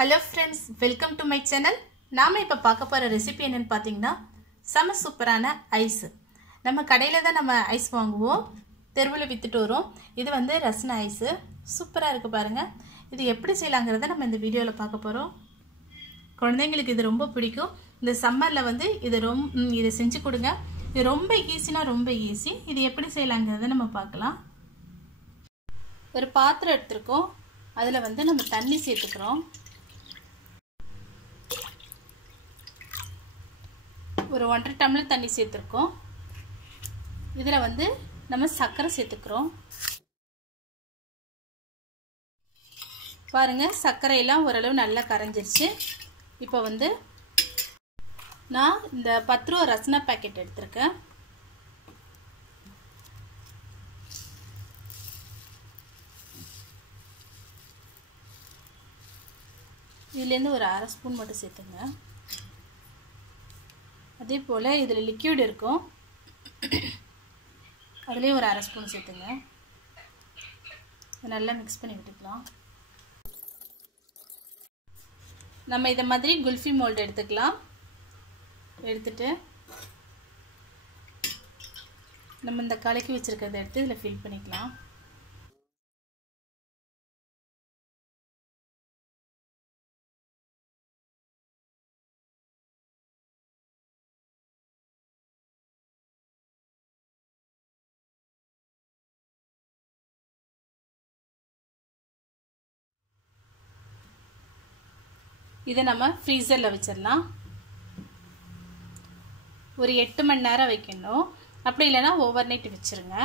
Hello friends welcome to my channel நாம் இப்போ பார்க்க போகிற ரெசிபி என்னென்னு பார்த்தீங்கன்னா செம சூப்பரான ஐஸு. நம்ம கடையில் தான் நம்ம ஐஸ் வாங்குவோம். தெருவில் விற்றுட்டு வரும். இது வந்து ரசன ஐஸு. சூப்பராக இருக்குது பாருங்கள் இது எப்படி செய்யலாங்கிறத நம்ம இந்த வீடியோவில் பார்க்க போகிறோம் குழந்தைங்களுக்கு இது ரொம்ப பிடிக்கும். இந்த சம்மரில் வந்து இது ரொம் இதை செஞ்சு கொடுங்க. இது ரொம்ப ஈஸினா ரொம்ப ஈஸி இது எப்படி செய்யலாங்கிறத நம்ம பார்க்கலாம். ஒரு பாத்திரம் எடுத்துருக்கோம். அதில் வந்து நம்ம தண்ணி சேர்த்துக்கிறோம். ஒரு ஒன்றரை டம்ளர் தண்ணி சேர்த்துருக்கோம். இதில் வந்து நம்ம சர்க்கரை சேர்த்துக்கிறோம். பாருங்கள் சர்க்கரையெல்லாம் ஓரளவு நல்லா கரைஞ்சிருச்சு. இப்போ வந்து நான் இந்த பத்து ரூபா ரசனா பேக்கெட் எடுத்திருக்கேன். இதுலேருந்து ஒரு அரை ஸ்பூன் மட்டும் சேர்த்துங்க. அதே போல் இதில் லிக்யூட் இருக்கும். அதுலேயும் ஒரு அரை ஸ்பூன் சேர்த்துங்க. நல்லா மிக்ஸ் பண்ணி விட்டுக்கலாம். நம்ம இதை மாதிரி குல்ஃபி மோல்டு எடுத்துக்கலாம். எடுத்துட்டு நம்ம இந்த கலக்கி வச்சுருக்கிறத எடுத்து இதில் ஃபில் பண்ணிக்கலாம். இதை நம்ம ஃப்ரீசரில் வச்சிடலாம். ஒரு எட்டு மணி நேரம் வைக்கணும். அப்படி இல்லைன்னா ஓவர் நைட் வச்சுருங்க.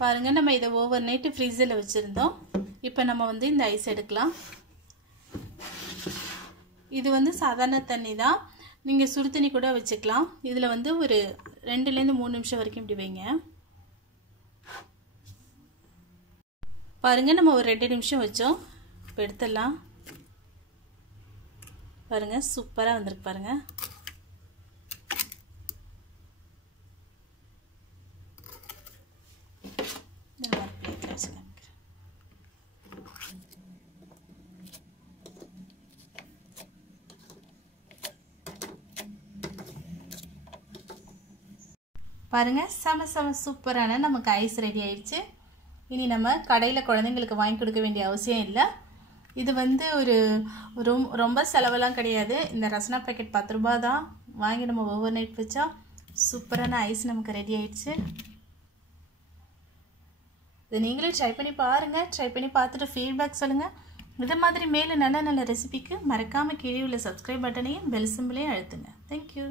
பாருங்கள் நம்ம இதை ஓவர் நைட்டு ஃப்ரீசரில் வச்சுருந்தோம். இப்போ நம்ம வந்து இந்த ஐஸ் எடுக்கலாம். இது வந்து சாதாரண தண்ணி தான். நீங்கள் சுடு தண்ணி கூட வச்சுக்கலாம். இதில் வந்து ஒரு ரெண்டுலேருந்து மூணு நிமிஷம் வரைக்கும் இப்படி வைங்க. பாருங்கள் நம்ம ஒரு ரெண்டு நிமிஷம் வச்சோம். இப்போ எடுத்துடலாம். பாருங்கள் சூப்பராக வந்திருக்கு பாருங்கள் பாருங்கள் செம செம சூப்பரான நமக்கு ஐஸ் ரெடி ஆயிடுச்சு. இனி நம்ம கடையில் குழந்தைங்களுக்கு வாங்கி கொடுக்க வேண்டிய அவசியம் இல்லை. இது வந்து ஒரு ரொம் ரொம்ப செலவெல்லாம் கிடையாது. இந்த ரசனா பேக்கெட் பத்து ரூபா தான். வாங்கி நம்ம ஓவர் நைட் வச்சா சூப்பரான ஐஸ் நமக்கு ரெடி ஆயிடுச்சு. இதை நீங்களும் ட்ரை பண்ணி பாருங்கள் ட்ரை பண்ணி பார்த்துட்டு ஃபீட்பேக் சொல்லுங்கள் இது மாதிரி மேலே நல்ல நல்ல ரெசிபிக்கு மறக்காமல் கீழே உள்ள சப்ஸ்கிரைப் பட்டனையும் பெல் சிம்பிளையும் அழுத்துங்க. தேங்க்யூ